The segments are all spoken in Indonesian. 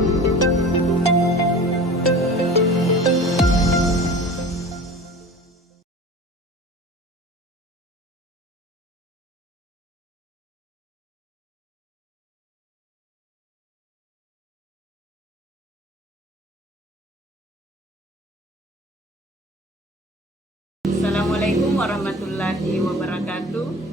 Assalamualaikum warahmatullahi wabarakatuh.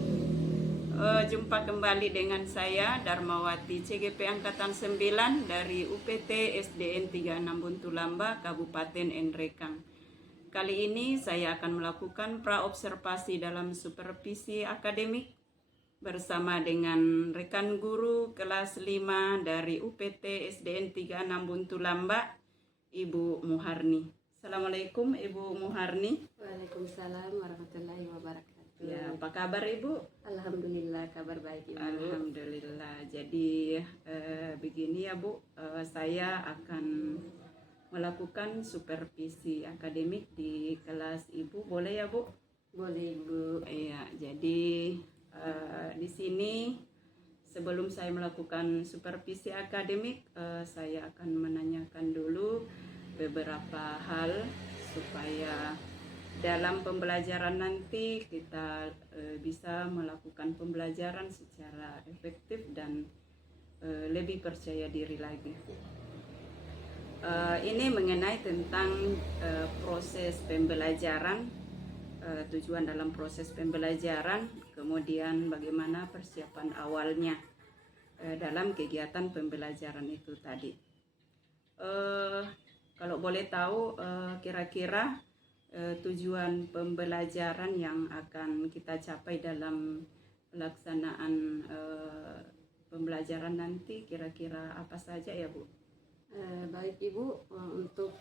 Jumpa kembali dengan saya Darmawati CGP Angkatan 9 dari UPT SDN 36 Buntulamba, Kabupaten Nrekang. Kali ini saya akan melakukan praobservasi dalam supervisi akademik bersama dengan rekan guru kelas 5 dari UPT SDN 36 Buntulamba, Ibu Muharni. Assalamualaikum Ibu Muharni. Waalaikumsalam warahmatullahi wabarakatuh. Ya, apa kabar Ibu? Alhamdulillah, kabar baik Ibu. Alhamdulillah. Jadi begini ya Bu, saya akan melakukan supervisi akademik di kelas Ibu. Boleh ya Bu? Boleh Ibu. Iya, jadi di sini sebelum saya melakukan supervisi akademik, saya akan menanyakan dulu beberapa hal supaya dalam pembelajaran nanti kita bisa melakukan pembelajaran secara efektif dan lebih percaya diri lagi. Ini mengenai tentang proses pembelajaran, tujuan dalam proses pembelajaran, kemudian bagaimana persiapan awalnya dalam kegiatan pembelajaran itu tadi. Kalau boleh tahu, kira-kira tujuan pembelajaran yang akan kita capai dalam pelaksanaan pembelajaran nanti kira-kira apa saja ya Bu? Baik Ibu, untuk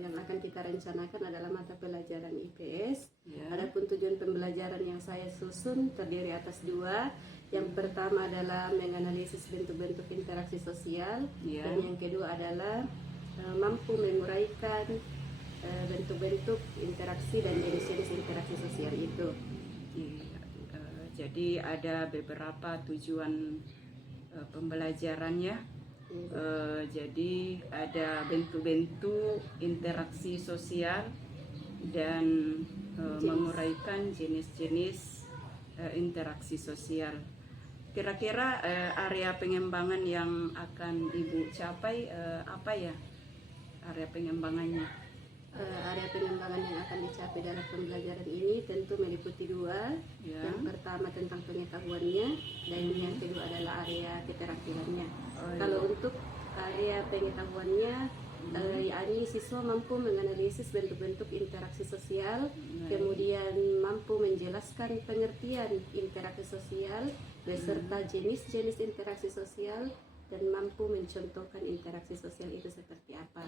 yang akan kita rencanakan adalah mata pelajaran IPS. Ya. Adapun tujuan pembelajaran yang saya susun terdiri atas dua. Yang pertama adalah menganalisis bentuk-bentuk interaksi sosial, Ya. dan yang kedua adalah mampu menguraikan bentuk-bentuk interaksi dan jenis-jenis interaksi sosial itu. Jadi ada beberapa tujuan pembelajarannya. Jadi ada bentuk-bentuk interaksi sosial dan menguraikan jenis-jenis interaksi sosial. Kira-kira area pengembangan yang akan Ibu capai apa ya? Area pengembangannya? Area pengembangan yang akan dicapai dalam pembelajaran ini tentu meliputi dua. Ya. Yang pertama tentang pengetahuannya, dan yang kedua adalah area keterampilannya. Kalau untuk area pengetahuannya, yakni siswa mampu menganalisis bentuk-bentuk interaksi sosial, kemudian mampu menjelaskan pengertian interaksi sosial beserta jenis-jenis interaksi sosial, dan mampu mencontohkan interaksi sosial itu seperti apa.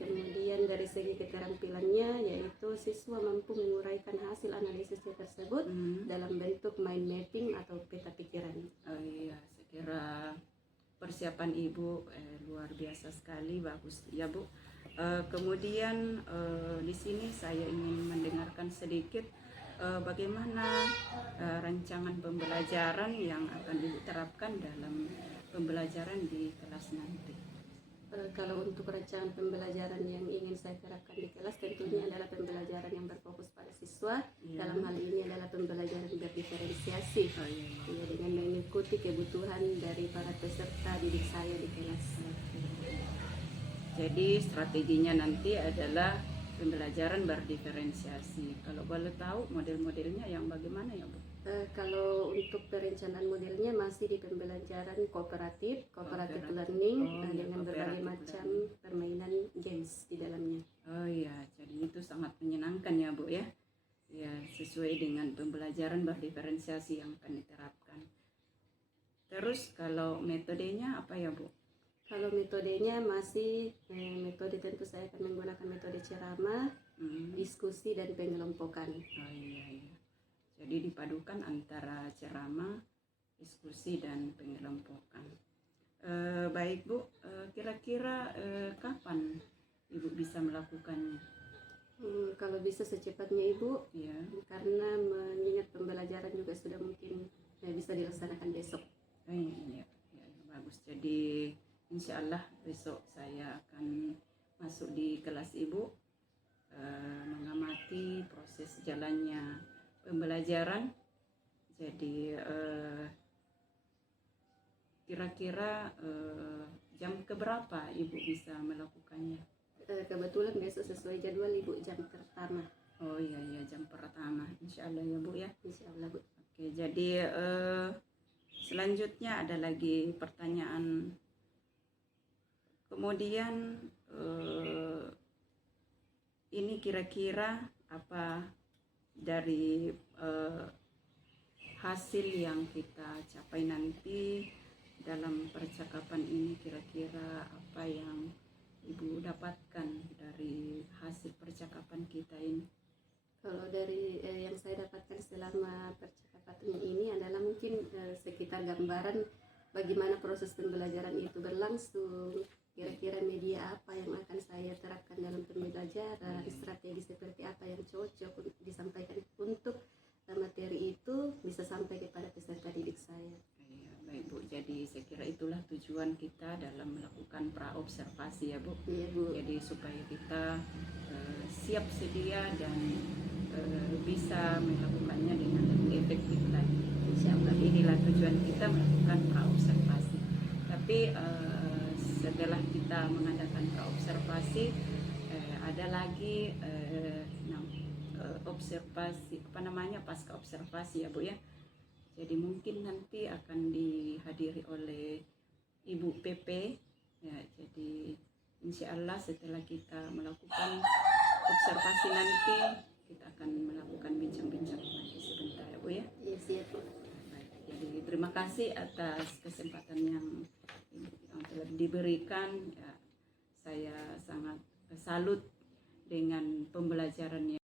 Kemudian dari segi keterampilannya, yaitu siswa mampu menguraikan hasil analisisnya tersebut dalam bentuk mind mapping atau peta pikiran. Saya kira persiapan Ibu luar biasa sekali, bagus ya Bu. Kemudian di sini saya ingin mendengarkan sedikit bagaimana rancangan pembelajaran yang akan diterapkan dalam pembelajaran di kelas nanti. Kalau untuk rancangan pembelajaran yang ingin saya terapkan di kelas, tentunya adalah pembelajaran yang berfokus pada siswa. Ya. Dalam hal ini adalah pembelajaran berdiferensiasi, ya, dengan mengikuti kebutuhan dari para peserta didik saya di kelas. Jadi strateginya nanti adalah pembelajaran berdiferensiasi. Kalau boleh tahu model-modelnya yang bagaimana ya Bu? Kalau untuk perencanaan modelnya masih di pembelajaran kooperatif learning, dengan berbagai macam permainan games di dalamnya. Oh iya, jadi itu sangat menyenangkan ya Bu ya. Ya, sesuai dengan pembelajaran berdiferensiasi yang akan diterapkan. Terus kalau metodenya apa ya Bu? Kalau metodenya masih metode, tentu saya akan menggunakan metode ceramah, diskusi, dan pengelompokan. Oh iya. Jadi dipadukan antara ceramah, diskusi, dan pengelompokan. Baik Bu, kira-kira kapan Ibu bisa melakukannya? Kalau bisa secepatnya Ibu, Ya. karena mengingat pembelajaran juga sudah mungkin bisa dilaksanakan besok. Iya, bagus. Jadi insya Allah besok saya akan masuk di kelas ibu, mengamati proses jalannya pembelajaran. Jadi kira-kira jam keberapa ibu bisa melakukannya? Kebetulan besok sesuai jadwal ibu jam pertama. Oh iya, jam pertama, insya Allah ya bu ya. Insya Allah bu. Oke, jadi selanjutnya ada lagi pertanyaan. Kemudian ini kira-kira apa dari hasil yang kita capai nanti dalam percakapan ini, kira-kira apa yang ibu dapatkan dari hasil percakapan kita ini? Kalau dari yang saya dapatkan selama percakapan ini adalah mungkin sekitar gambaran bagaimana proses pembelajaran itu berlangsung, kira-kira media apa yang akan saya terapkan dalam pembelajaran, strategi seperti apa yang cocok untuk disampaikan untuk materi itu bisa sampai kepada peserta didik saya. Ya, baik bu, jadi saya kira itulah tujuan kita dalam melakukan praobservasi ya bu. Iya bu. Jadi supaya kita siap sedia dan bisa melakukannya dengan lebih efektif lagi. Insyaallah inilah tujuan kita melakukan praobservasi. Tapi setelah kita mengadakan praobservasi, ada lagi observasi pasca observasi ya bu ya. Jadi mungkin nanti akan dihadiri oleh Ibu PP ya. Jadi insya Allah setelah kita melakukan observasi nanti kita akan melakukan bincang-bincang lagi sebentar ya bu ya. Iya siap bu. Baik, jadi terima kasih atas kesempatan yang telah diberikan ya. Saya sangat salut dengan pembelajarannya.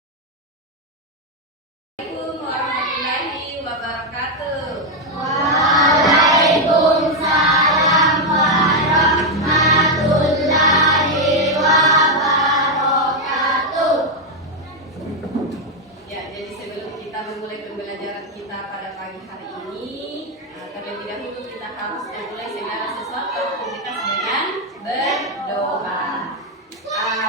Assalamualaikum warahmatullahi wabarakatuh. Waalaikumsalam warahmatullahi wabarakatuh. Ya, jadi sebelum kita memulai pembelajaran kita pada pagi hari ini, terlebih dahulu kita harus memulai segala sesuatu aktivitas dengan berdoa.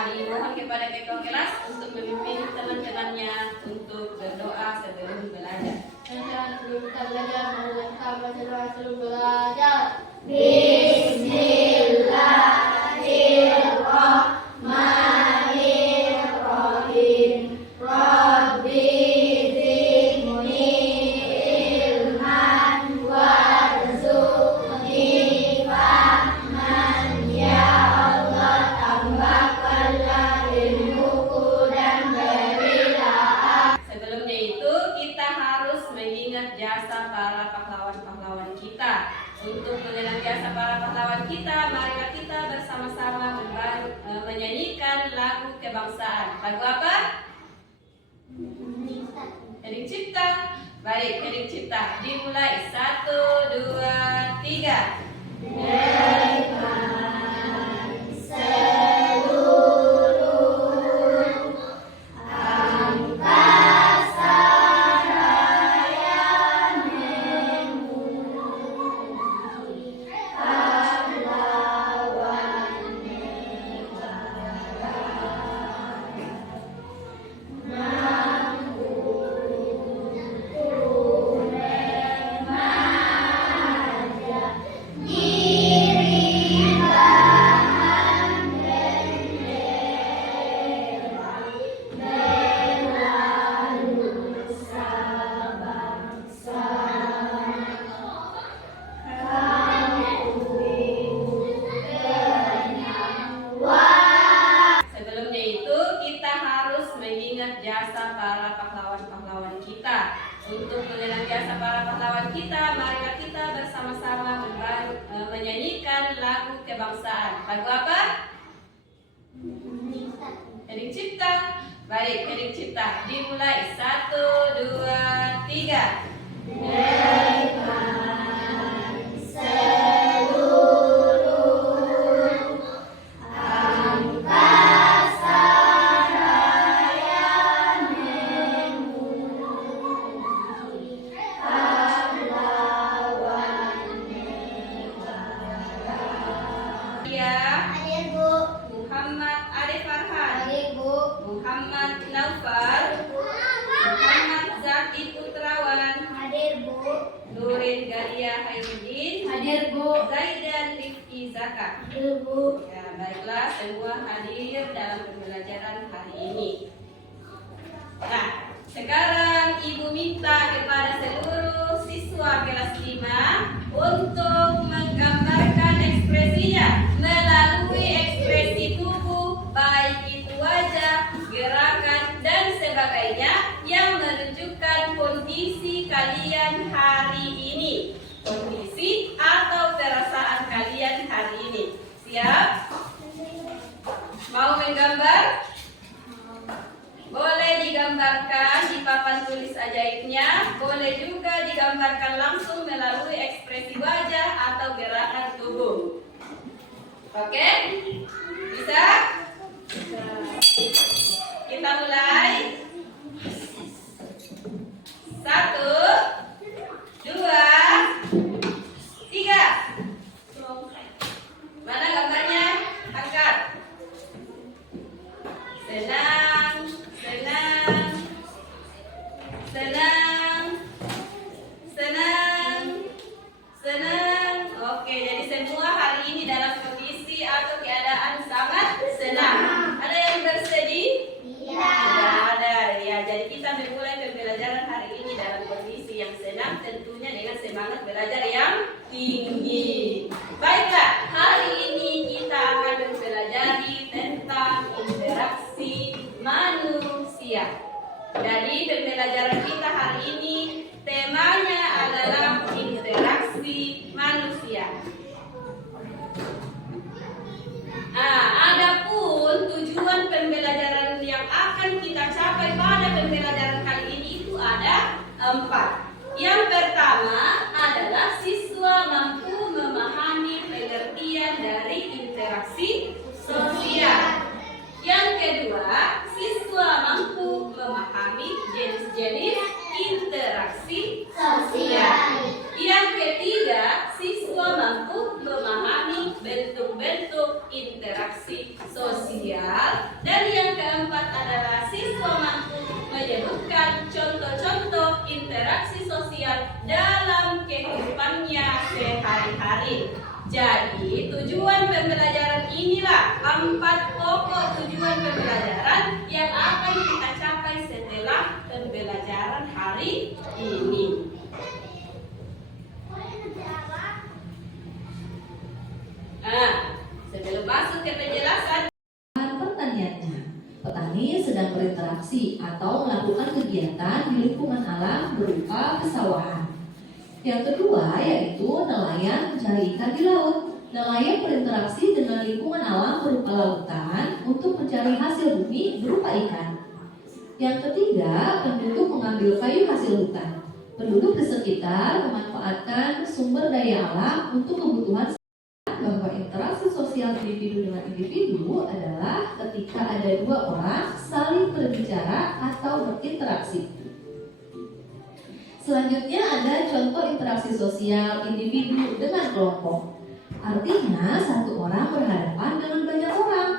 Dimohon kepada ketua kelas untuk memimpin teman-temannya untuk berdoa sebelum belajar. Sebelum kita belajar, marilah kita berdoa sebelum belajar. Bismillahirrahmanirrahim. Rabbi zidni ilman warzuqni fahman. Ya Allah, tambahkanlah ilmuku dan berilah. Sebelumnya itu kita harus mengingat jasa para pahlawan-pahlawan kita. Untuk mengenang jasa para pahlawan kita, marilah kita bersama-sama menyanyikan lagu kebangsaan. Lagu apa? Hening Cipta. Baik, Hening Cipta. Dimulai 1, 2, 3. Sebelumnya itu kita harus mengingat jasa para pahlawan-pahlawan kita. Untuk mengenang jasa para pahlawan kita, marilah kita bersama-sama menyanyikan lagu kebangsaan. Lagu apa? Hening Cipta. Baik, Hening Cipta. Dimulai 1, 2, 3. Fathia, Hadir Bu. Muhammad Ade Farhan, Hadir Bu. Muhammad Naufal, Muhammad Zakid Putrawan, Hadir Bu. Nurin Galia Hairudin, Hadir Bu. Zaidan Rifki Zaka. Hadir Bu. Ya, baiklah semua hadir dalam pembelajaran hari ini. Nah, sekarang Ibu minta kepada seluruh siswa kelas 5 untuk menggambarkan ekspresinya melalui ekspresi tubuh, baik itu wajah, gerakan, dan sebagainya yang menunjukkan kondisi kalian hari ini. Kondisi atau perasaan kalian hari ini. Siap? Mau menggambar? Boleh digambarkan di papan tulis ajaibnya, boleh juga digambarkan langsung melalui ekspresi wajah atau gerakan tubuh. Oke? Bisa? Kita mulai. 1, 2, 3. Mana gambarnya? Angkat. Senang, senang, senang, senang, senang. Oke, jadi semua hari ini dalam kondisi atau keadaan sangat senang. Ada yang bersedih? Tidak ada. Ya, jadi kita memulai pembelajaran hari ini dalam kondisi yang senang, tentunya dengan semangat belajar yang tinggi. Baiklah, hari ini kita akan mempelajari tentang interaksi manusia. Jadi pembelajaran kita hari ini temanya adalah interaksi manusia. Adapun tujuan pembelajaran yang akan kita capai pada pembelajaran kali ini itu ada 4. Yang pertama adalah siswa mampu memahami pengertian dari interaksi sosial. Yang kedua, siswa mampu memahami jenis-jenis interaksi sosial. Yang ketiga, siswa mampu memahami bentuk-bentuk interaksi sosial. Dan yang keempat adalah siswa mampu menyebutkan contoh-contoh interaksi sosial dalam kehidupannya sehari-hari. Jadi tujuan pembelajaran inilah 4 pokok tujuan pembelajaran yang akan kita capai setelah pembelajaran hari ini. Sebelum masuk ke penjelasan pertaniannya, petani sedang berinteraksi atau melakukan kegiatan di lingkungan alam berupa pesawahan. Yang kedua yaitu nelayan mencari ikan di laut. Nelayan berinteraksi dengan lingkungan alam berupa lautan untuk mencari hasil bumi berupa ikan. Yang ketiga, penduduk mengambil kayu hasil hutan. Penduduk di sekitar memanfaatkan sumber daya alam untuk kebutuhan. Bahwa interaksi sosial individu dengan individu adalah ketika ada 2 orang saling berbicara atau berinteraksi. Selanjutnya ada contoh interaksi sosial individu dengan kelompok. Artinya 1 orang berhadapan dengan banyak orang.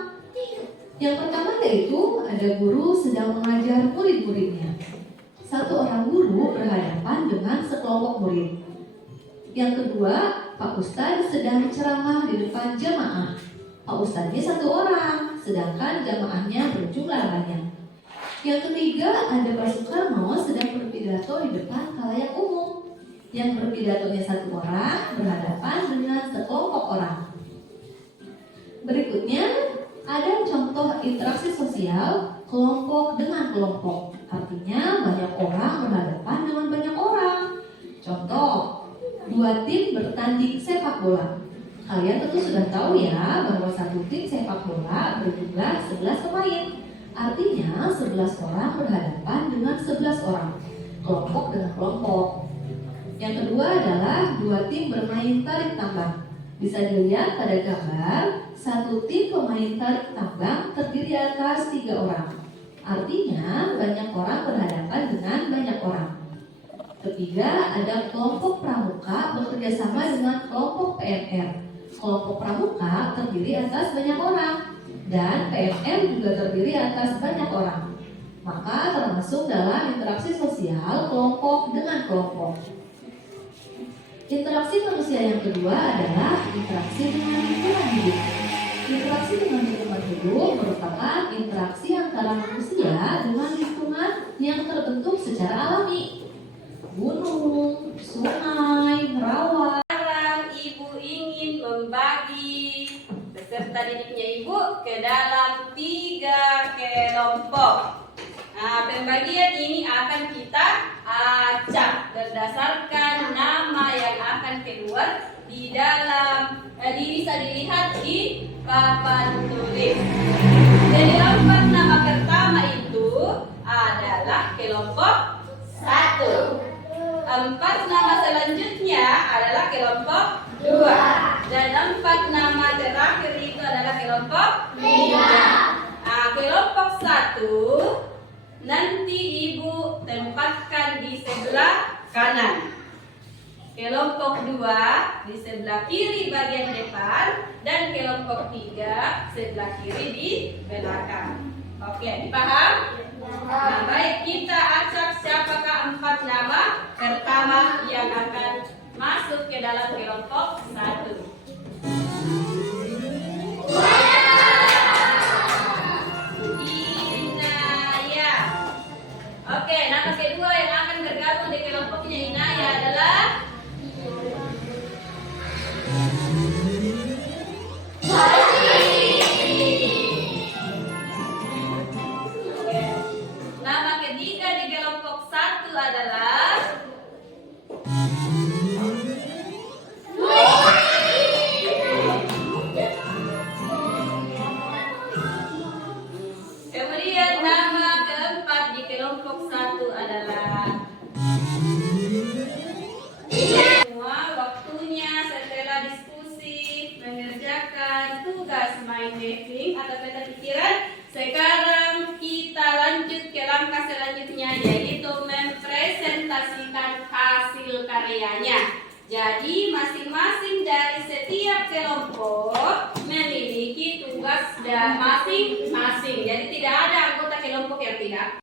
Yang pertama yaitu ada guru sedang mengajar murid-muridnya. 1 orang guru berhadapan dengan sekelompok murid. Yang kedua, Pak Ustadz sedang ceramah di depan jamaah. Pak Ustadznya 1 orang, sedangkan jamaahnya berjumlah banyak. Yang ketiga, ada Pak Soekarno sedang berpidato di depan khalayak umum. Yang berpidatonya 1 orang berhadapan dengan sekelompok orang. Berikutnya, ada contoh interaksi sosial kelompok dengan kelompok. Artinya banyak orang berhadapan dengan banyak orang. Contoh, 2 tim bertanding sepak bola. Kalian tentu sudah tahu ya bahwa 1 tim sepak bola berjumlah 11 pemain. Artinya 11 orang berhadapan dengan 11 orang, kelompok dengan kelompok. Yang kedua adalah 2 tim bermain tarik tambang. Bisa dilihat pada gambar, 1 tim pemain tarik tambang terdiri atas 3 orang. Artinya banyak orang berhadapan dengan banyak orang. Ketiga, ada kelompok pramuka bekerja sama dengan kelompok PNR. Kelompok pramuka terdiri atas banyak orang dan PNM juga terdiri atas banyak orang. Maka termasuk dalam interaksi sosial kelompok dengan kelompok. Interaksi manusia yang kedua adalah interaksi dengan lingkungan hidup. Interaksi dengan lingkungan hidup merupakan interaksi antara manusia dengan lingkungan yang terbentuk secara alami. Gunung, sungai, rawa. Sekarang ibu ingin membagi peserta didiknya ibu ke dalam 3 kelompok. Nah, pembagian ini akan kita acak berdasarkan nama yang akan keluar di dalam bisa dilihat di papan tulis. Jadi 4 nama pertama itu adalah kelompok 1. 4 nama selanjutnya adalah kelompok 2. Dan 4 nama terakhir itu adalah kelompok 3. Nah, kelompok 1 nanti ibu tempatkan di sebelah kanan. Kelompok 2 di sebelah kiri bagian depan dan kelompok 3 sebelah kiri di belakang. Oke, dipaham? Nah, baik, kita acak siapakah 4 nama pertama yang akan masuk ke dalam kelompok 1. Inaya. Oke, nama kedua yang akan bergabung di kelompoknya Inaya adalah nama ketiga di kelompok 1 adalah kemudian nama keempat di kelompok 1 adalah semua waktunya setelah diskusi mengerjakan tugas mind mapping atau peta pikiran. Sekarang kita lanjut ke langkah selanjutnya, yaitu mempresentasikan hasil karyanya. Jadi masing-masing dari setiap kelompok memiliki tugas masing-masing. Jadi tidak ada anggota kelompok yang tidak.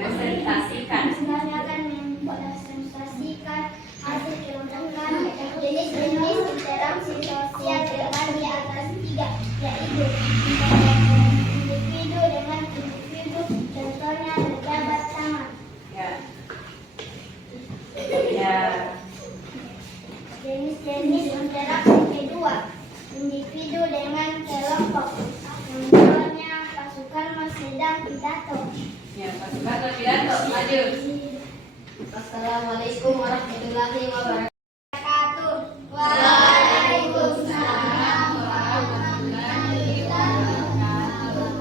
Presentasikan. Kami akan mempresentasikan hasil kelompokan jenis-jenis interaksi sosial dengan di atas 3, yaitu individu dengan individu, contohnya berjabat tangan. Ya. Jenis-jenis interaksi kedua, individu dengan kelompok, contohnya Pak Soekarno sedang pidato. Ya, Pak Soekarno pidato. Maju. Assalamualaikum warahmatullahi wabarakatuh. Waalaikumsalam warahmatullahi wabarakatuh.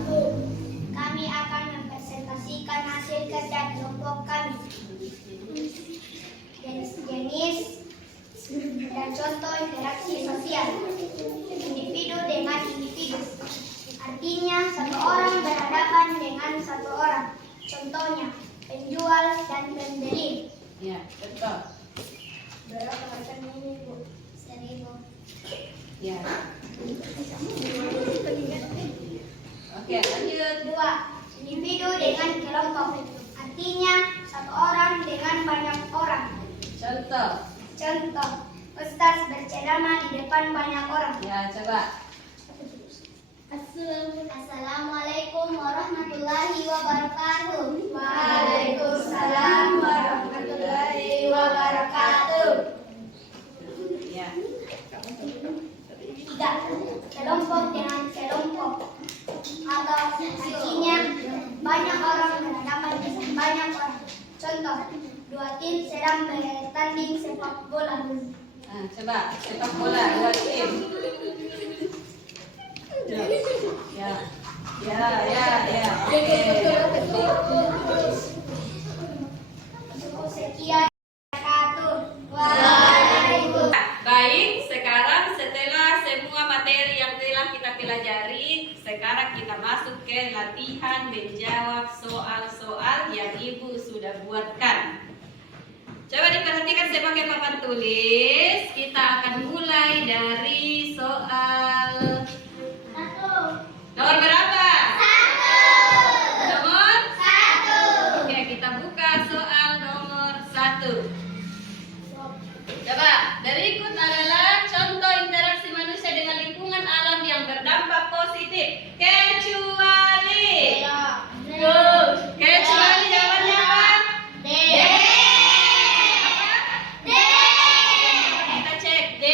Kami akan mempresentasikan hasil kerja kelompok kami. Jenis-jenis dan contoh interaksi sosial. Individu dengan individu. Artinya satu orang berhadapan dengan satu orang. Contohnya penjual dan pembeli. Ya, betul. Berapa macam ini, Bu? 1.000. Ya. Oke, lanjut. 2. Individu dengan kelompok. Artinya satu orang dengan banyak orang. Contoh. Contoh, Ustaz berceramah di depan banyak orang. Ya, coba. Assalamualaikum warahmatullahi wabarakatuh. Waalaikumsalam warahmatullahi wabarakatuh. Ya. 3. Kelompok dengan kelompok. Atau artinya banyak orang berhadapan dengan banyak orang. Contoh, 2 tim sedang bertanding sepak bola. Nah, coba sepak bola 2 tim. Ya. Oke. Sekian. Baik, sekarang setelah semua materi yang telah kita pelajari, sebagai latihan menjawab soal-soal yang Ibu sudah buatkan. Coba diperhatikan, saya pakai papan tulis. Kita akan mulai dari soal nomor berapa? Nomor 1. Oke, kita buka soal nomor 1. Coba, berikut adalah contoh interaksi manusia dengan lingkungan alam yang berdampak positif. Kecuali. Kecuali jawabannya apa? Kita cek D.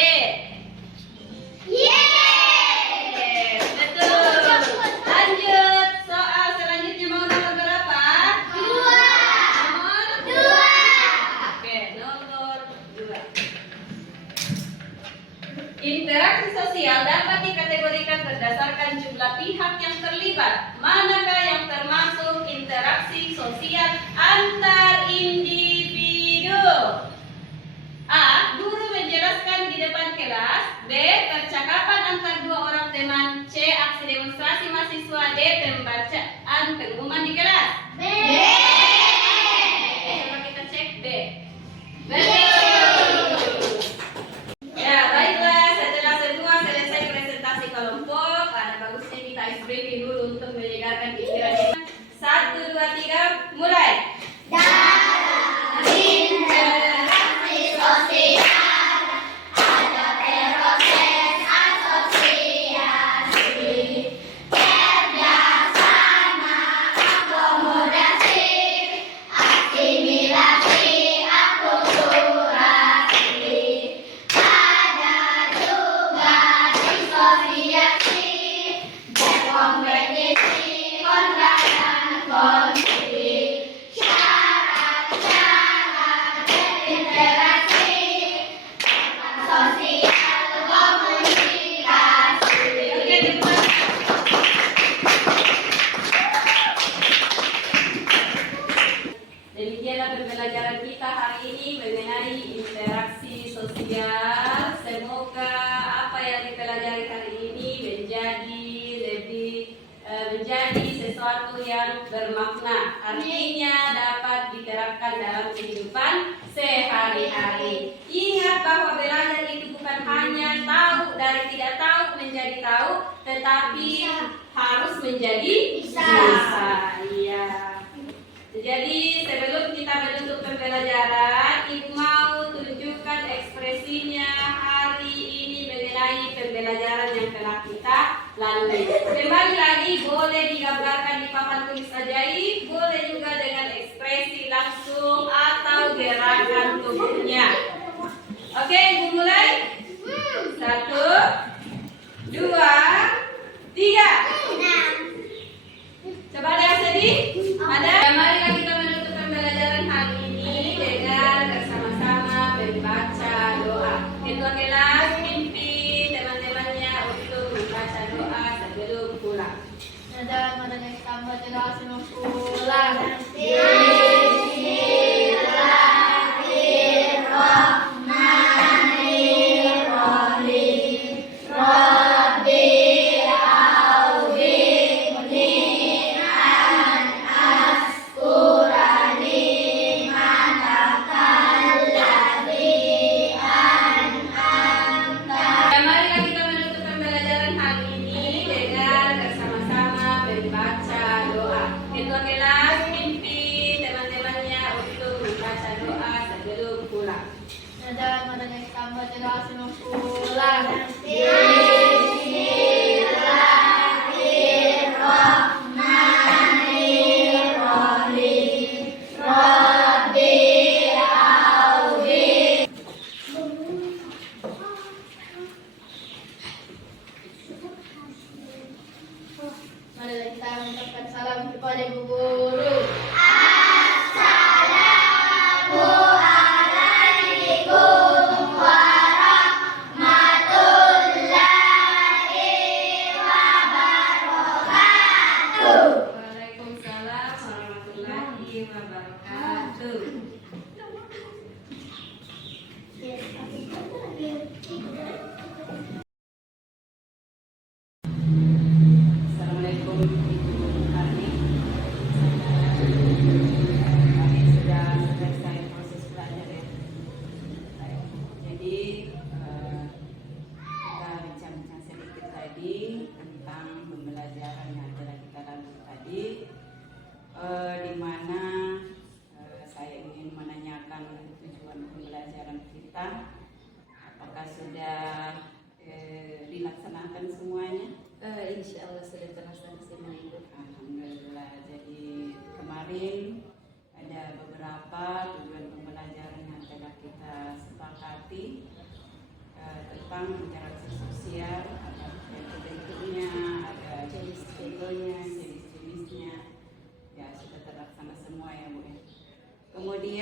Yes, betul. Lanjut, soal selanjutnya mau nomor berapa? Nomor 2. Oke, nomor 2. Interaksi sosial dapat dikategorikan berdasarkan jumlah pihak yang terlibat. Manakah yang termasuk interaksi sosial antar individu? A. Guru menjelaskan di depan kelas. B. Percakapan antar dua orang teman. C. Aksi demonstrasi mahasiswa. D. Pembacaan pengumuman di kelas. Coba kita cek B. Betul. Ya, baiklah. Setelah semua selesai presentasi kelompok, ada bagusnya kita ice breaking dulu untuk menyegarkan pikiran kita. 1, 2, 3, mulai. Demikianlah pembelajaran kita hari ini mengenai interaksi sosial. Semoga apa yang dipelajari hari ini menjadi sesuatu yang bermakna. Artinya dapat diterapkan dalam kehidupan sehari-hari. Ingat bahwa belajar itu bukan hanya tahu dari tidak tahu menjadi tahu, tetapi harus menjadi bisa. Iya. Jadi sebelum kita menutup pembelajaran, Ibu mau tunjukkan ekspresinya hari ini mengenai pembelajaran yang telah kita lalui. Kembali lagi, boleh digambarkan di papan tulis ajaib, boleh juga dengan ekspresi langsung atau gerakan tubuhnya. Oke, Ibu mulai. 1, 2, 3. Coba lihat tadi. Ada. Marilah kita menutup pembelajaran hari ini dengan bersama-sama membaca doa. Ketua kelas pimpin teman-temannya untuk membaca doa sebelum pulang. Marilah kita mengucapkan salam kepada Ibu Guru. Waalaikumsalam warahmatullahi wabarakatuh. Assalamualaikum.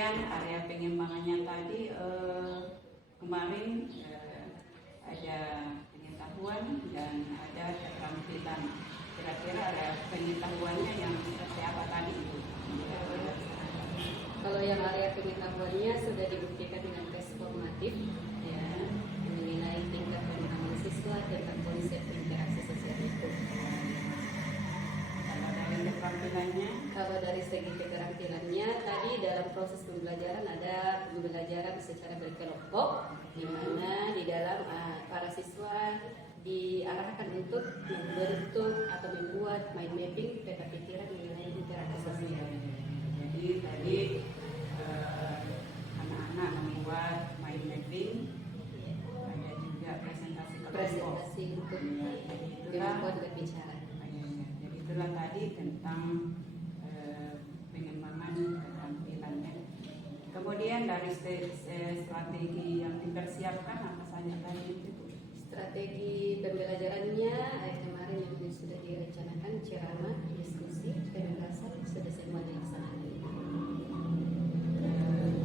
Kemudian area pengembangannya tadi kemarin ada pengetahuan dan ada keterampilan. Kira-kira area pengetahuannya yang seperti apa tadi Ibu? Kalau yang area pengetahuannya sudah dibuktikan dengan tes formatif, ya, menilai tingkat pemahaman siswa tentang konsep interaksi sosial itu. Kalau dari keterampilannya, Kalau dari segi keterampilannya, tadi dalam proses pembelajaran ada pembelajaran secara berkelompok, di mana di dalam para siswa diarahkan untuk membentuk atau membuat mind mapping peta pikiran mengenai interaksi sosial. jadi tadi anak-anak membuat mind mapping, ada juga presentasi kelompok. Presentasi untuk Ya, jadi itulah kemampuan berbicara. Jadi itulah tadi tentang pengembangan keterampilannya. Kemudian dari strategi yang dipersiapkan apa saja tadi itu? Strategi pembelajarannya kemarin yang sudah direncanakan ceramah, diskusi, penjelasan sudah semua dilaksanakan.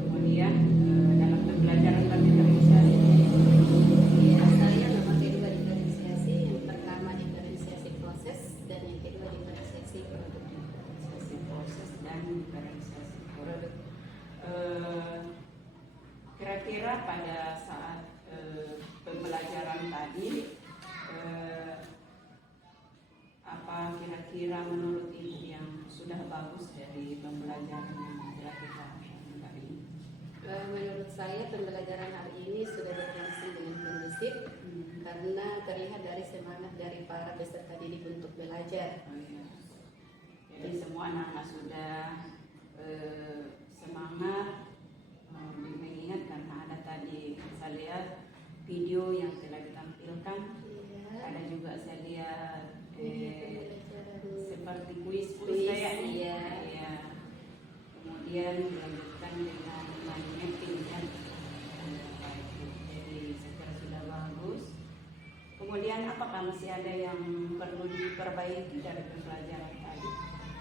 Kemudian dalam pembelajaran terinisiasi. Ya, saya memakai dua diferensiasi. Yang pertama diferensiasi proses dan yang kedua diferensiasi produk. Diferensiasi proses dan diferensiasi produk. Kira-kira pada saat pembelajaran tadi apa kira-kira menurut Ibu yang sudah bagus dari pembelajaran yang kira-kira hari ini? Menurut saya pembelajaran hari ini sudah berlangsung dengan kondusif karena terlihat dari semangat dari para peserta didik untuk belajar. Oh, iya. Jadi semua anak-anak sudah semangat, mengingat karena ada tadi saya lihat video yang telah ditampilkan, ada juga saya lihat seperti kuis kayaknya. Ya. Kemudian dilanjutkan dengan mind mapping ya. Jadi secara sudah bagus. Kemudian apakah masih ada yang perlu diperbaiki dari pembelajaran tadi?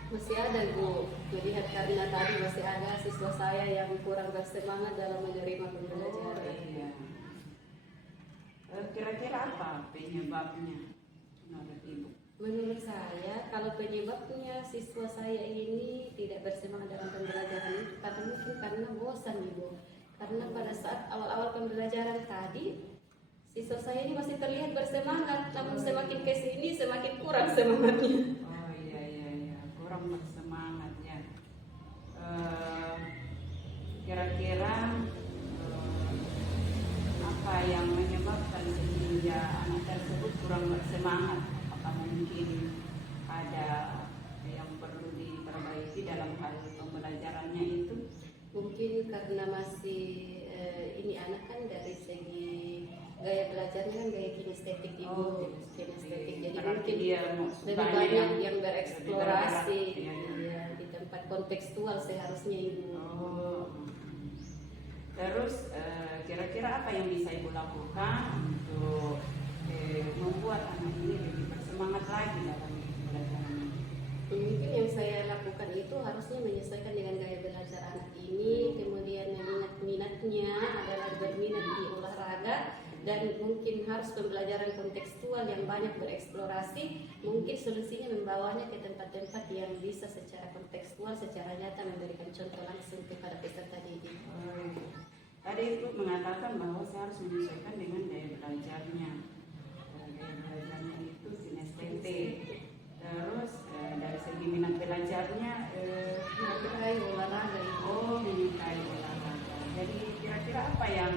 Masih ada Bu, melihat karena tadi masih ada siswa saya yang kurang bersemangat dalam menerima pembelajaran. Iya. Kira-kira apa penyebabnya menurut Ibu? Menurut saya, kalau penyebabnya siswa saya ini tidak bersemangat dalam pembelajaran itu karena mungkin karena bosan Ibu. Karena pada saat awal-awal pembelajaran tadi, siswa saya ini masih terlihat bersemangat, namun semakin ke sini semakin kurang semangatnya. Oh iya, kurang bersemangat ya. Kira-kira apa yang menyebabkan sehingga anak tersebut kurang bersemangat? Apakah mungkin ada yang perlu diperbaiki dalam hal pembelajarannya itu? Mungkin karena masih ini anak kan dari segi gaya belajarnya kan gaya kinestetik Ibu. Oh, kinestetik. Jadi berarti mungkin dia lebih sukanya banyak yang bereksplorasi lebih bergerak, ya, di tempat kontekstual seharusnya Ibu. Oh. Terus kira-kira apa yang bisa Ibu lakukan untuk membuat anak ini lebih bersemangat lagi dalam pembelajaran? Mungkin yang saya lakukan itu harusnya menyesuaikan dengan gaya belajar anak ini, kemudian minat-minatnya adalah berminat di olahraga, dan mungkin harus pembelajaran kontekstual yang banyak bereksplorasi. Mungkin solusinya membawanya ke tempat-tempat yang bisa secara kontekstual, secara nyata memberikan contoh langsung kepada peserta didik. Tadi Ibu mengatakan bahwa saya harus menyesuaikan dengan gaya belajarnya. Gaya belajarnya itu sinestetik. Terus dari segi minat belajarnya Menyukai olahraga itu. menyukai olahraga. Jadi kira-kira apa yang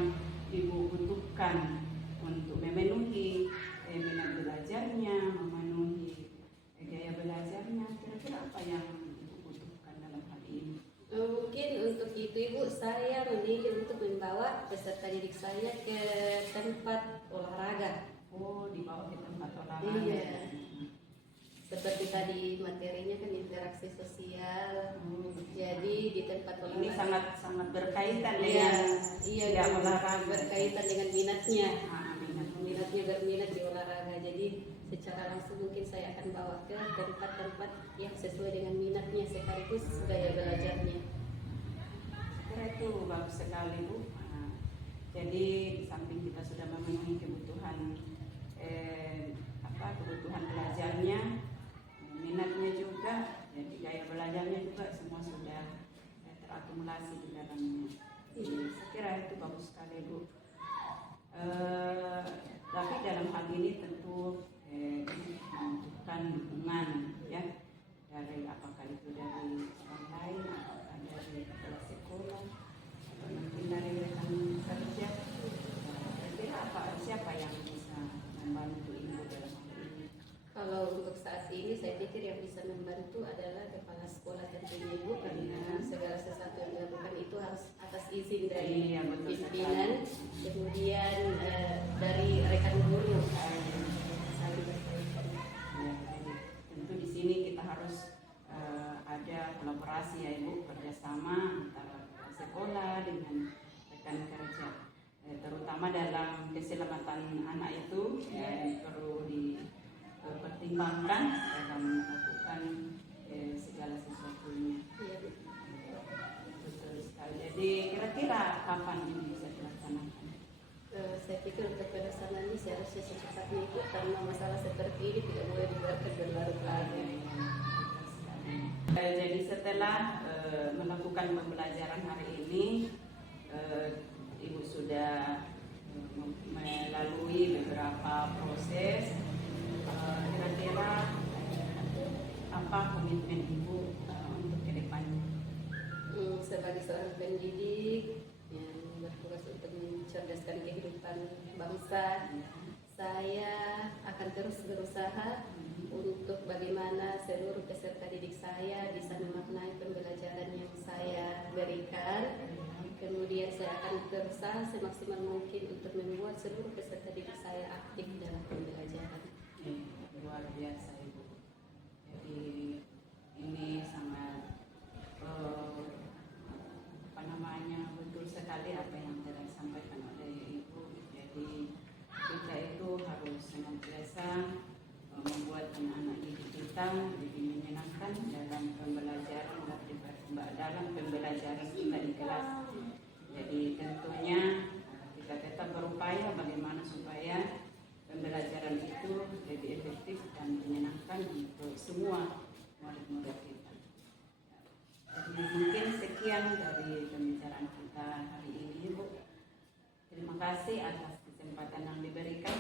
Ibu butuhkan untuk memenuhi minat belajarnya, memenuhi gaya belajarnya? Kira-kira apa yang Ibu butuhkan dalam hal ini? Mungkin untuk itu Ibu, saya memilih untuk membawa peserta didik saya ke tempat olahraga. Oh, dibawa ke tempat olahraga. Iya. Seperti tadi materinya kan interaksi sosial. Jadi di tempat olahraga Ini sangat berkaitan iya, dengan iya olahraga. berkaitan dengan minatnya. Minat. Berminat di olahraga. Jadi secara langsung mungkin saya akan bawa ke tempat-tempat yang sesuai dengan minatnya sekaligus gaya belajarnya. itu bagus sekali Bu. Nah, jadi di samping kita sudah memenuhi kebutuhan kebutuhan belajarnya, minatnya juga, jadi gaya belajarnya juga semua sudah terakumulasi di dalamnya. Jadi saya kira itu bagus sekali Bu. Tapi dalam hal ini tentu membutuhkan dukungan ya, dari apakah itu dari orang lain, apakah dari kepala sekolah, atau mungkin dari rekan kerja. Kira-kira siapa yang bisa membantu Ibu dalam hal ini? Kalau untuk saat ini saya pikir yang bisa membantu adalah kepala sekolah tentunya Ibu, karena segala sesuatu yang dilakukan itu harus atas izin dari Iya, betul pimpinan, kemudian dari rekan guru. Saling berkaitan. Ya, jadi tentu di sini kita harus ada kolaborasi ya Ibu, kerjasama antara sekolah dengan rekan kerja, terutama dalam keselamatan anak itu ya, perlu dipertimbangkan dalam melakukan segala sesuatunya. Iya, Bu. Betul sekali. Jadi kira-kira kapan ini bisa dilaksanakan? Saya pikir untuk pelaksanaannya seharusnya secepatnya Ibu, karena masalah seperti ini tidak boleh dibiarkan berlarut-larut. Jadi setelah melakukan pembelajaran hari ini, Ibu sudah melalui beberapa proses. Kira-kira apa komitmen Ibu untuk ke depannya? Sebagai seorang pendidik yang bertugas untuk mencerdaskan kehidupan bangsa, saya akan terus berusaha untuk bagaimana seluruh peserta didik saya bisa memaknai pembelajaran yang saya berikan. Kemudian saya akan berusaha semaksimal mungkin untuk membuat seluruh peserta didik saya aktif dalam pembelajaran. Luar biasa Ibu. Jadi ini sangat betul sekali apa yang telah disampaikan oleh Ibu. Jadi kita itu harus senantiasa membuat anak-anak didik kita lebih menyenangkan dalam pembelajaran kita di kelas. Jadi tentunya kita tetap berupaya bagaimana supaya pembelajaran itu lebih efektif dan menyenangkan untuk semua murid-murid kita. Jadi mungkin sekian dari pembicaraan kita hari ini Bu. Terima kasih atas kesempatan yang diberikan.